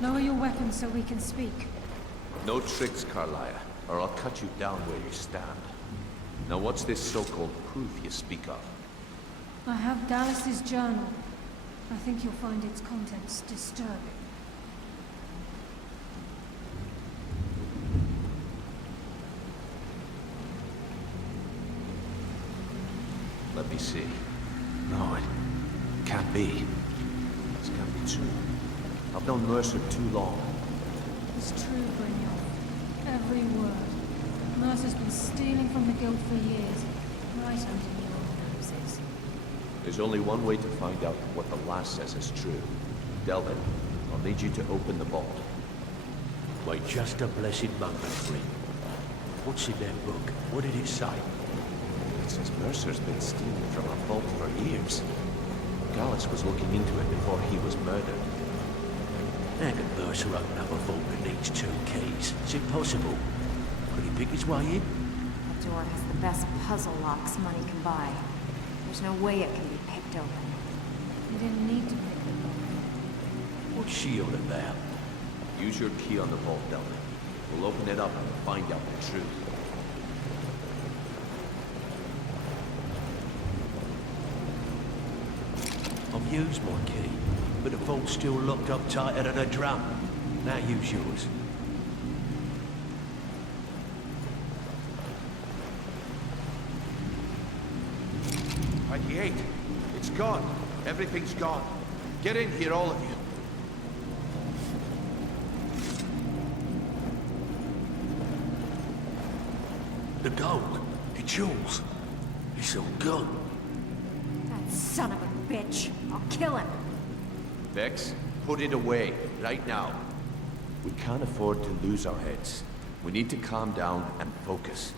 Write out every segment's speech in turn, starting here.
Lower your weapons so we can speak. No tricks, Carlaia, or I'll cut you down where you stand. Now what's this so-called proof you speak of? I have Dallas's journal. I think you'll find its contents disturbing. Let me see. No, it can't be. This can't be true. I've known Mercer too long. It's true, Brynjolf. Every word. Mercer's been stealing from the Guild for years, right under your noses. There's only one way to find out what the lass says is true. Delvin, I'll need you to open the vault. Wait just a blessed moment, friend. What's in that book? What did it say? It says Mercer's been stealing from a vault for years. Gallus was looking into it before he was murdered. How can Mercer open up a vault that needs 2 keys? It's impossible. Could he pick his way in? That door has the best puzzle locks money can buy. There's no way it can be picked open. You didn't need to pick them up. What's she on about? Use your key on the vault, Delvin. We'll open it up and find out the truth. I've used my key, but the vault's still locked up tighter than a drum. Now use yours. It's gone. Everything's gone. Get in here, all of you. The gold, the jewels, it's all gone. That son of a bitch. I'll kill him. Vex, put it away, right now. We can't afford to lose our heads. We need to calm down and focus.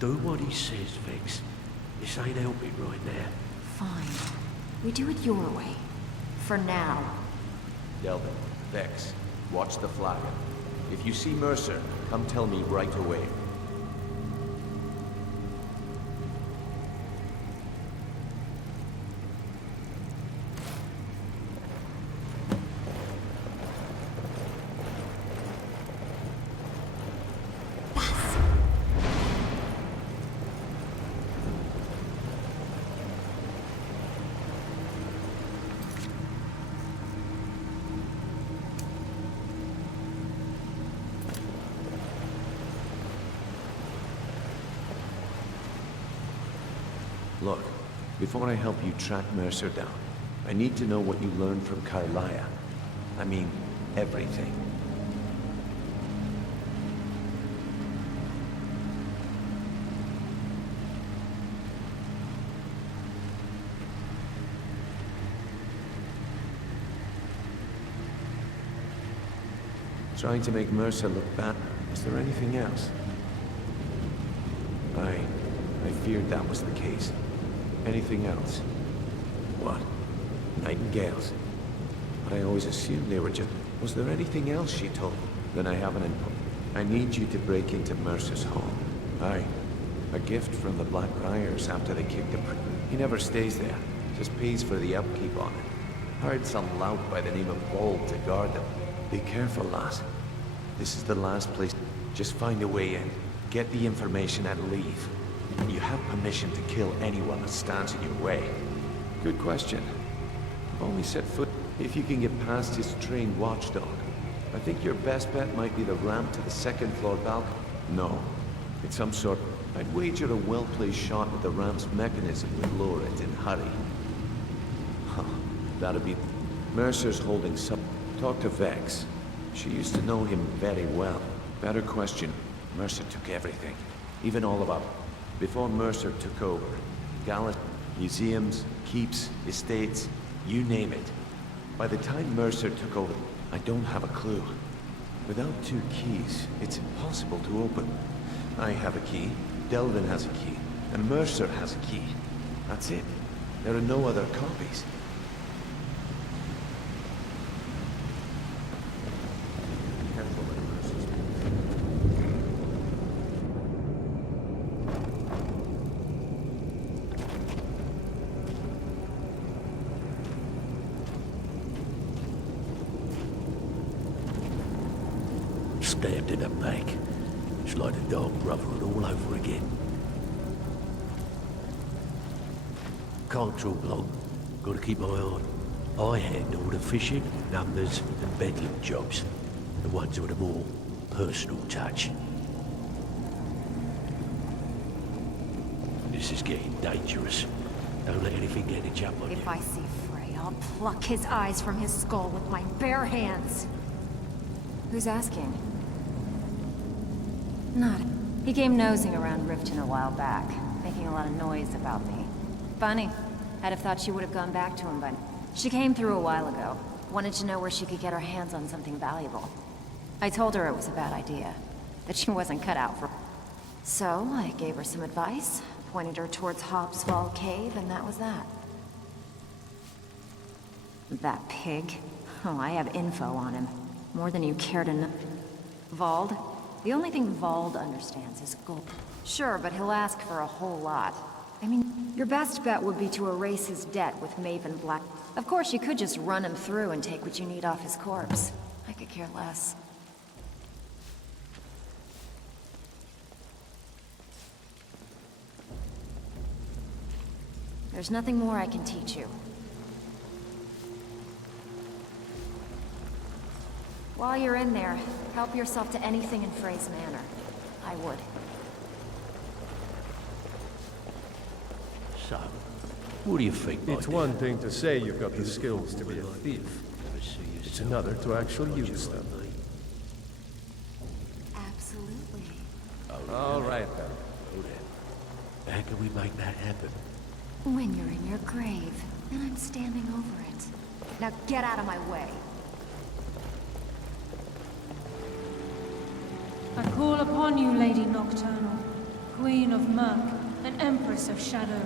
Do what he says, Vex. This ain't helping right now. Fine. We do it your way. For now. Delvin, Vex, watch the flag. If you see Mercer, come tell me right away. Look, before I help you track Mercer down, I need to know what you learned from Carlaia. I mean, everything. Trying to make Mercer look bad. Was there anything else? I feared that was the case. Anything else? What? Nightingales? But I always assumed they were just... Was there anything else she told me? Then I have an input. I need you to break into Mercer's home. Aye. A gift from the Black Friars after they kicked him. He never stays there. Just pays for the upkeep on it. Hired some lout by the name of Bold to guard them. Be careful, lass. This is the last place. Just find a way in. Get the information and leave. You have permission to kill anyone that stands in your way. Good question. I've only set foot if you can get past his trained watchdog. I think your best bet might be the ramp to the second floor balcony. No. It's some sort... I'd wager a well-placed shot at the ramp's mechanism would lower it in hurry. Huh. That'd be... Mercer's holding some... Talk to Vex. She used to know him very well. Better question. Mercer took everything. Even all of our... Before Mercer took over, Gallus, museums, keeps, estates, you name it. By the time Mercer took over, I don't have a clue. Without 2 keys, it's impossible to open. I have a key, Delvin has a key, and Mercer has a key. That's it. There are no other copies. stabbed in the back. It's like the Dark Brotherhood all over again. Can't talk long. Gotta keep my eye on. I handle the fishing, numbers, and bedlam jobs. The ones with a more personal touch. This is getting dangerous. Don't let anything get a jump on you. If I see Frey, I'll pluck his eyes from his skull with my bare hands. Who's asking? Not. He came nosing around Riften a while back, making a lot of noise about me. Funny. I'd have thought she would have gone back to him, but she came through a while ago. Wanted to know where she could get her hands on something valuable. I told her it was a bad idea, that she wasn't cut out for... So, I gave her some advice, pointed her towards Hobbsfall Cave, and that was that. That pig. Oh, I have info on him. More than you care to know. Vald? The only thing Vald understands is gold. Sure, but he'll ask for a whole lot. I mean, your best bet would be to erase his debt with Maven Black. Of course, you could just run him through and take what you need off his corpse. I could care less. There's nothing more I can teach you. While you're in there, help yourself to anything in Frey's manor. I would. So, what do you think, my It's dear? one thing to say you've got the skills to be a thief. Never see yourself It's another to actually much use of them. me. Absolutely. All right, then. Oh, then. How can we make that happen? When you're in your grave, and I'm standing over it. Now get out of my way. I call upon you, Lady Nocturnal, Queen of Murk, and Empress of Shadow.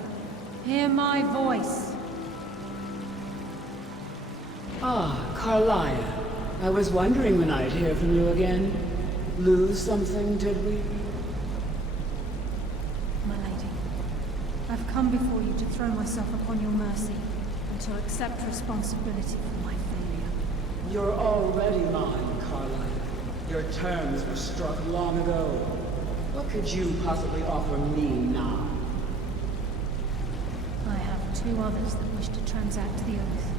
Hear my voice. Ah, Carlaia. I was wondering when I'd hear from you again. Lose something, did we? My lady, I've come before you to throw myself upon your mercy and to accept responsibility for my failure. You're already mine, Carlaia. Your terms were struck long ago. What could you possibly offer me now? I have two others that wish to transact the oath,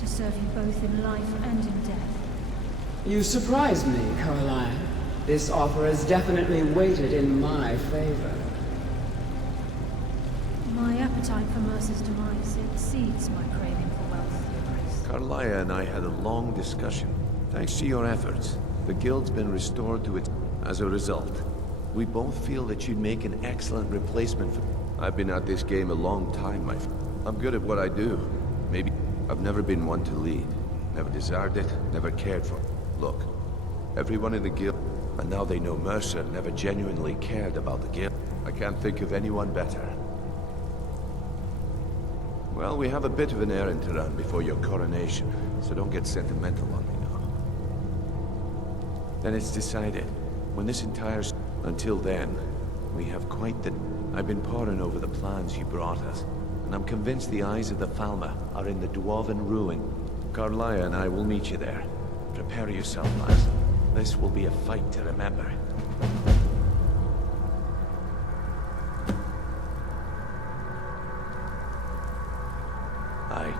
to serve you both in life and in death. You surprised me, Carlaia. This offer is definitely weighted in my favor. My appetite for Mercer's demise exceeds my craving for wealth, Your Grace. Carlaia and I had a long discussion. Thanks to your efforts, the guild's been restored to its... As a result, we both feel that you'd make an excellent replacement for... I've been at this game a long time, my friend. I'm good at what I do. Maybe I've never been one to lead. Never desired it, never cared for it. Look, everyone in the guild, and now they know Mercer never genuinely cared about the guild. I can't think of anyone better. Well, we have a bit of an errand to run before your coronation, so don't get sentimental on me now. Then it's decided. When this entire... Until then, we have quite the... I've been poring over the plans you brought us, and I'm convinced the eyes of the Falmer are in the Dwarven ruin. Carlaia and I will meet you there. Prepare yourself, lads. This will be a fight to remember. Aye.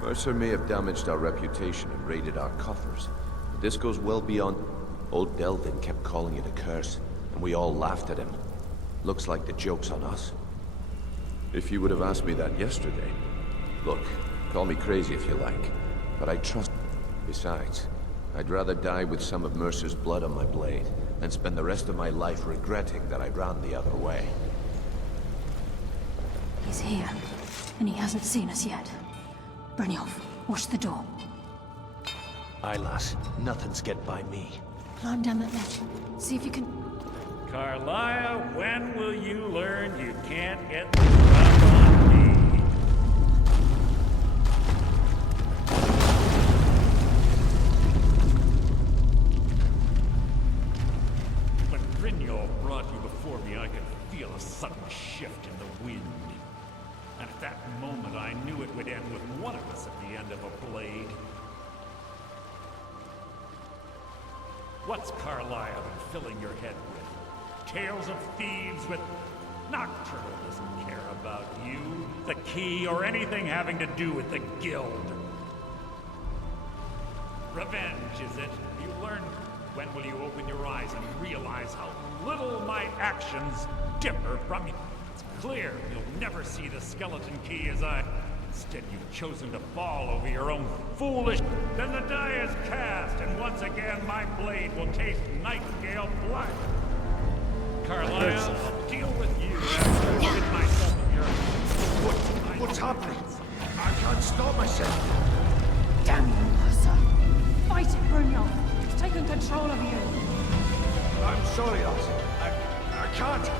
Mercer may have damaged our reputation and raided our coffers, but this goes well beyond... Old Delvin kept calling it a curse, and we all laughed at him. Looks like the joke's on us. If you would have asked me that yesterday... Look, call me crazy if you like, but I trust... Besides, I'd rather die with some of Mercer's blood on my blade than spend the rest of my life regretting that I ran the other way. He's here, and he hasn't seen us yet. Brynjolf, watch the door. Aye, lass. Nothing's get by me. Climb down that ledge. See if you can... Carlaia, when will you learn you can't get the drop on me? When Brynjolf brought you before me, I could feel a sudden shift in the wind. And at that moment, I knew it would end with one of us at the end of a blade. What's Carlisle been filling your head with? Tales of thieves with... Nocturnal doesn't care about you, the key, or anything having to do with the guild. Revenge, is it? You learn... When will you open your eyes and realize how little my actions differ from you? It's clear you'll never see the skeleton key as I... Instead, you've chosen to fall over your own foolish... Then the die is cast, and once again my blade will taste nightingale blood. Carlisle, I'll deal with you after I rid myself of your... What's happening? I can't stop myself. Damn you, Mercer. Fight it, Brunel. It's taken control of you. I'm sorry, Elsa. I can't.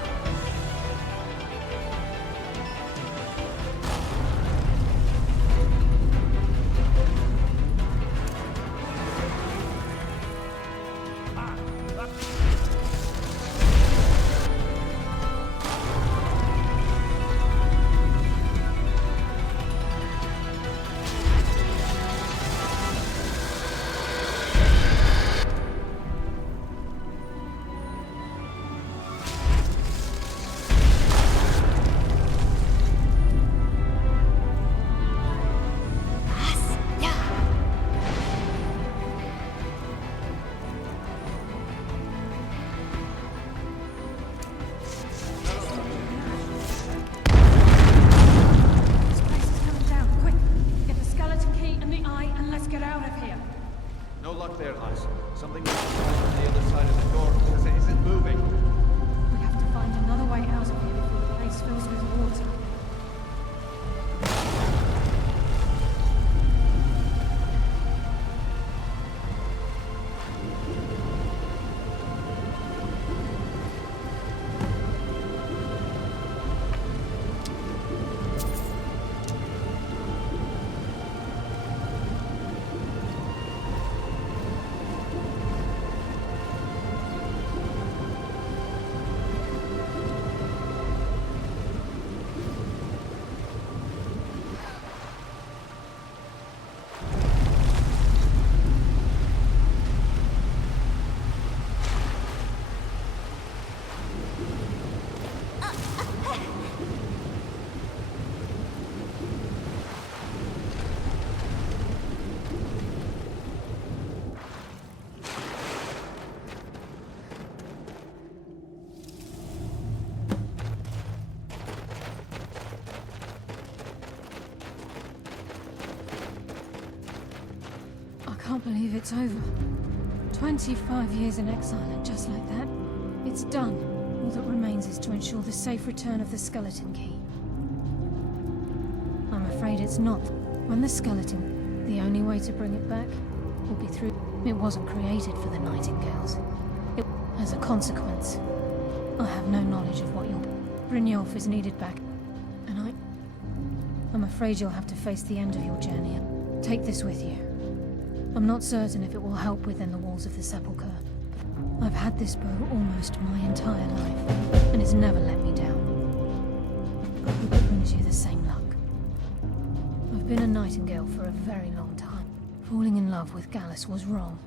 I can't believe it's over. 25 years in exile, and just like that, it's done. All that remains is to ensure the safe return of the skeleton key. I'm afraid it's not. When the skeleton, the only way to bring it back will be through... It wasn't created for the Nightingales. As a consequence, I have no knowledge of what your... Brynjolf is needed back, and I'm afraid you'll have to face the end of your journey. Take this with you. I'm not certain if it will help within the walls of the sepulchre. I've had this bow almost my entire life, and it's never let me down. I hope it brings you the same luck. I've been a Nightingale for a very long time. Falling in love with Gallus was wrong.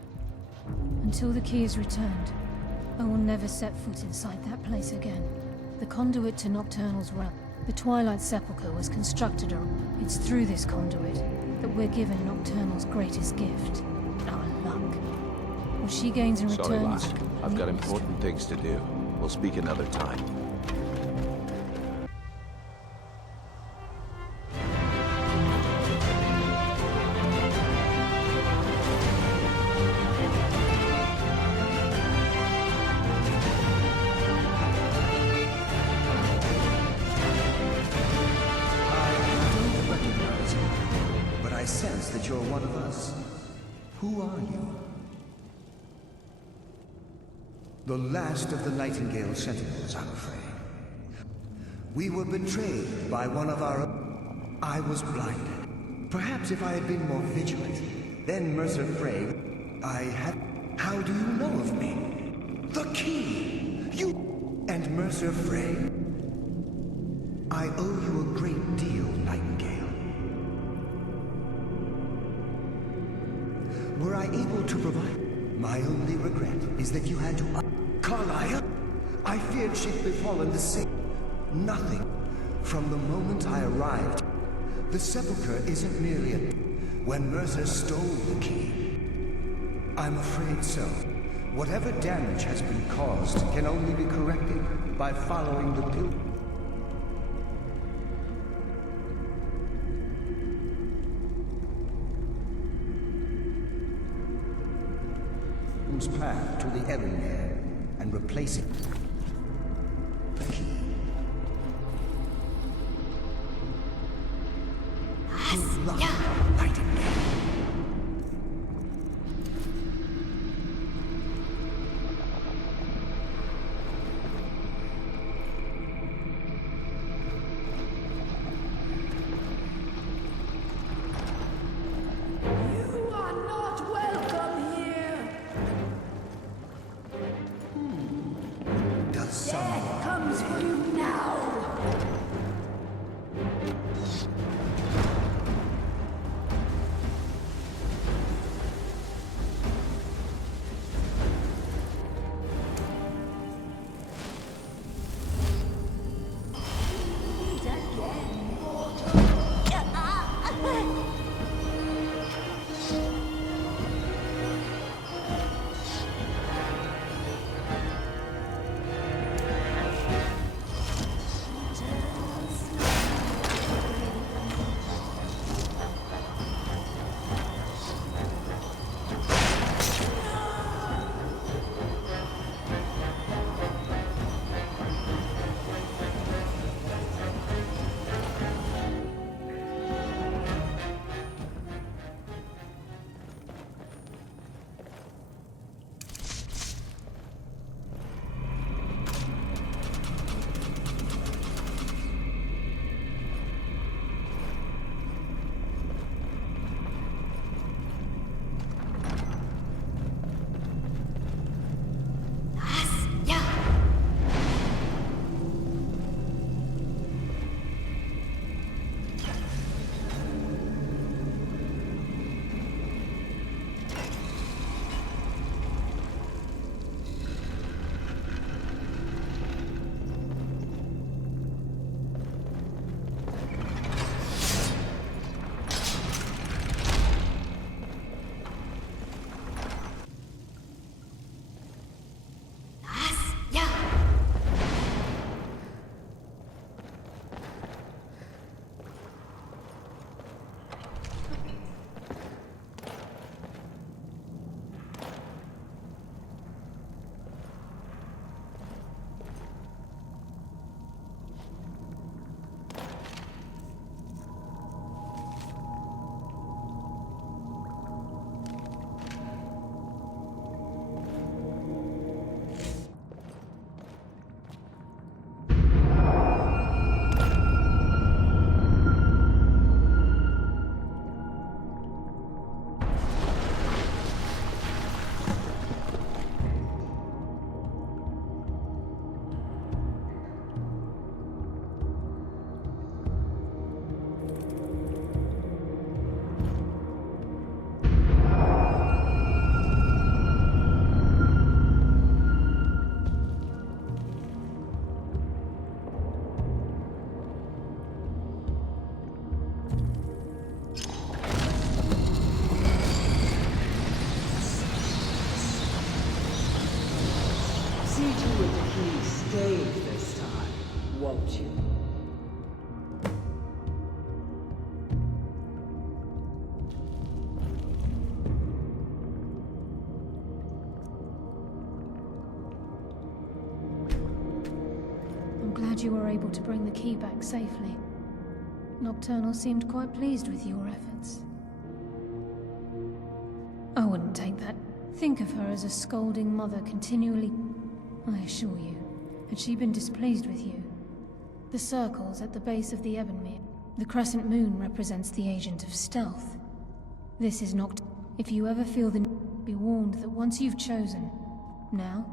Until the key is returned, I will never set foot inside that place again. The conduit to Nocturnal's realm, the Twilight Sepulchre, was constructed around. It's through this conduit that we're given Nocturnal's greatest gift, our luck. What she gains in return... Sorry, lass. I've got important things to do. We'll speak another time. You're one of us. Who are you? The last of the Nightingale Sentinels, I'm afraid. We were betrayed by one of our... I was blinded. Perhaps if I had been more vigilant, then Mercer Frey... I had... How do you know of me? The key! You... And Mercer Frey? I owe you a great deal, Nightingale. Were I able to provide... My only regret is that you had to... Carlyle? I feared she'd befallen the same... Nothing. From the moment I arrived, the sepulchre isn't merely a... When Mercer stole the key. I'm afraid so. Whatever damage has been caused can only be corrected by following the pilgrim's path to the Ebonmere and replacing the key. Good luck, Nightingale. won't you? I'm glad you were able to bring the key back safely. Nocturnal seemed quite pleased with your efforts. I wouldn't take that. Think of her as a scolding mother continually... I assure you, had she been displeased with you? The circles at the base of the Ebonmere. The crescent moon represents the agent of stealth. This is If you ever feel the need, be warned that once you've chosen, now,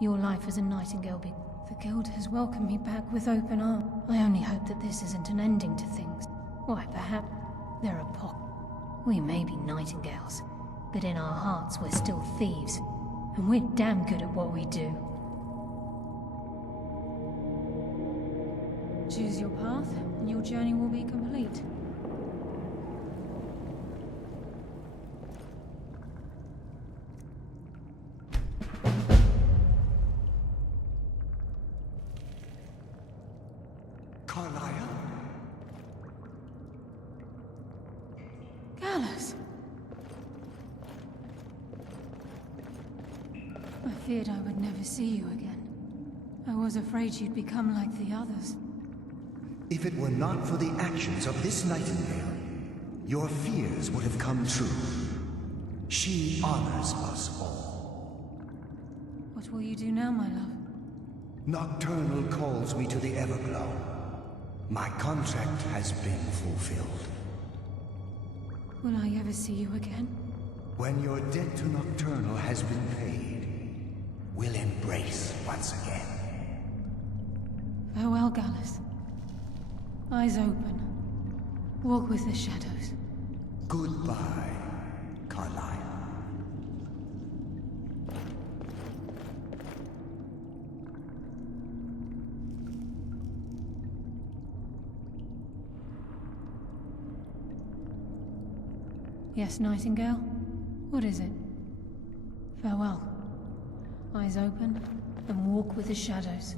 your life as a nightingale be... The guild has welcomed me back with open arms. I only hope that this isn't an ending to things. Why, perhaps there are We may be nightingales, but in our hearts we're still thieves, and we're damn good at what we do. Choose your path, and your journey will be complete. Carlyle? Gallus! I feared I would never see you again. I was afraid you'd become like the others. If it were not for the actions of this nightingale, your fears would have come true. She honors us all. What will you do now, my love? Nocturnal calls me to the Everglow. My contract has been fulfilled. Will I ever see you again? When your debt to Nocturnal has been paid, we'll embrace once again. Farewell, Gallus. Eyes open. Walk with the shadows. Goodbye, Carlyle. Yes, Nightingale? What is it? Farewell. Eyes open, and walk with the shadows.